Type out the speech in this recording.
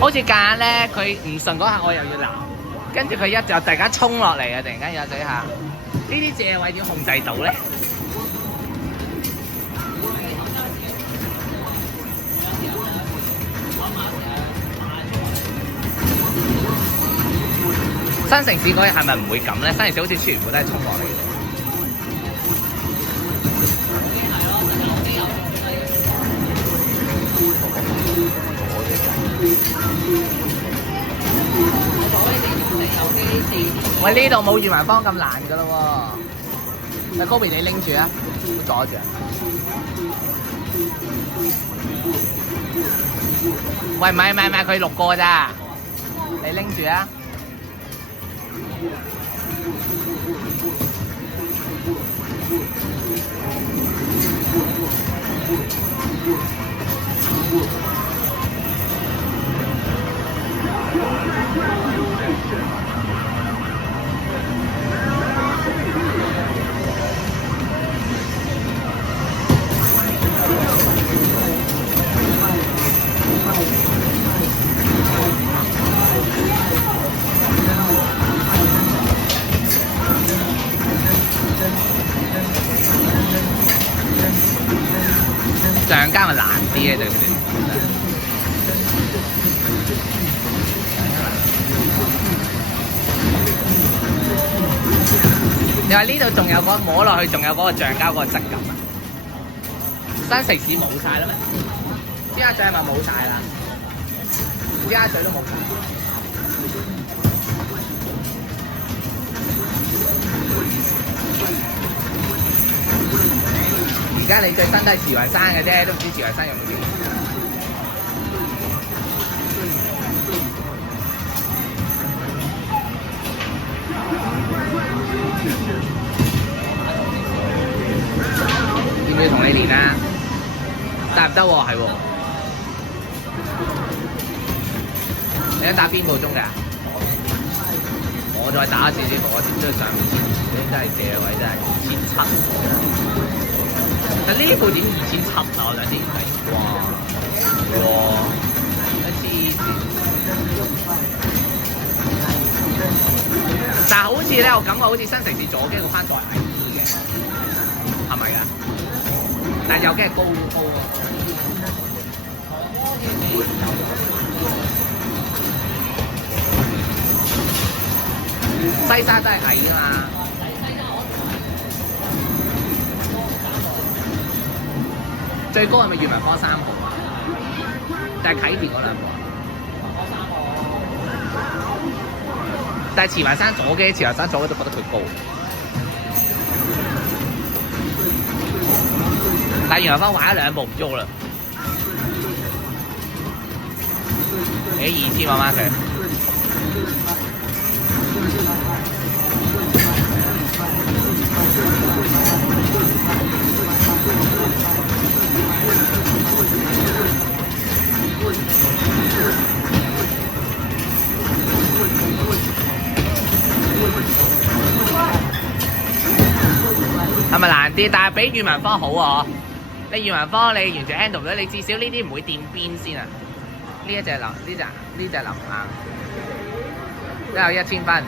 好似夾硬咧，佢唔順嗰下，我又要鬧，跟住佢一就突然間衝落嚟啊！突然間有幾下，呢啲借位點控制到咧？新城市嗰日係咪唔會咁咧？新城市好似全部都係衝落嚟嘅。喂，呢度冇裕民坊咁難噶咯喎。阿 Kobe 你拎住啊，阻住啊。喂，唔係，佢6個咋？你拎住啊。上家咪難啲咧，對佢哋。你話呢度仲有嗰摸落去，仲有嗰個橡膠嗰個質感啊？新城市冇晒啦咩？尖沙咀係咪冇晒啦？尖沙咀都冇晒。而家你最新都係慈雲山嘅啫，都唔知慈雲山有冇變。要唔要同你練啊？得唔得喎？係喎。你想打邊個鐘㗎？我再打一次先，我先追上面先。你真係借位真係2700。但呢部點2700啊？我兩啲係哇，一黐線！但係好似咧，我感覺好似新城市左機個番再矮啲嘅，係咪啊？但係右機係高啊！西沙都係矮㗎嘛。最高係咪裕民坊3號啊？定係啟田嗰2個啊？但係慈雲山左機，慈雲山左機都覺得佢高。但係裕民坊玩咗2步唔喐啦。你2000慢慢佢。係咪難啲？但係比裕民坊好啊！你裕民坊你完全 handle 到，你至少呢啲唔會掂邊先啊！呢一隻林，呢隻林硬，都有1000分。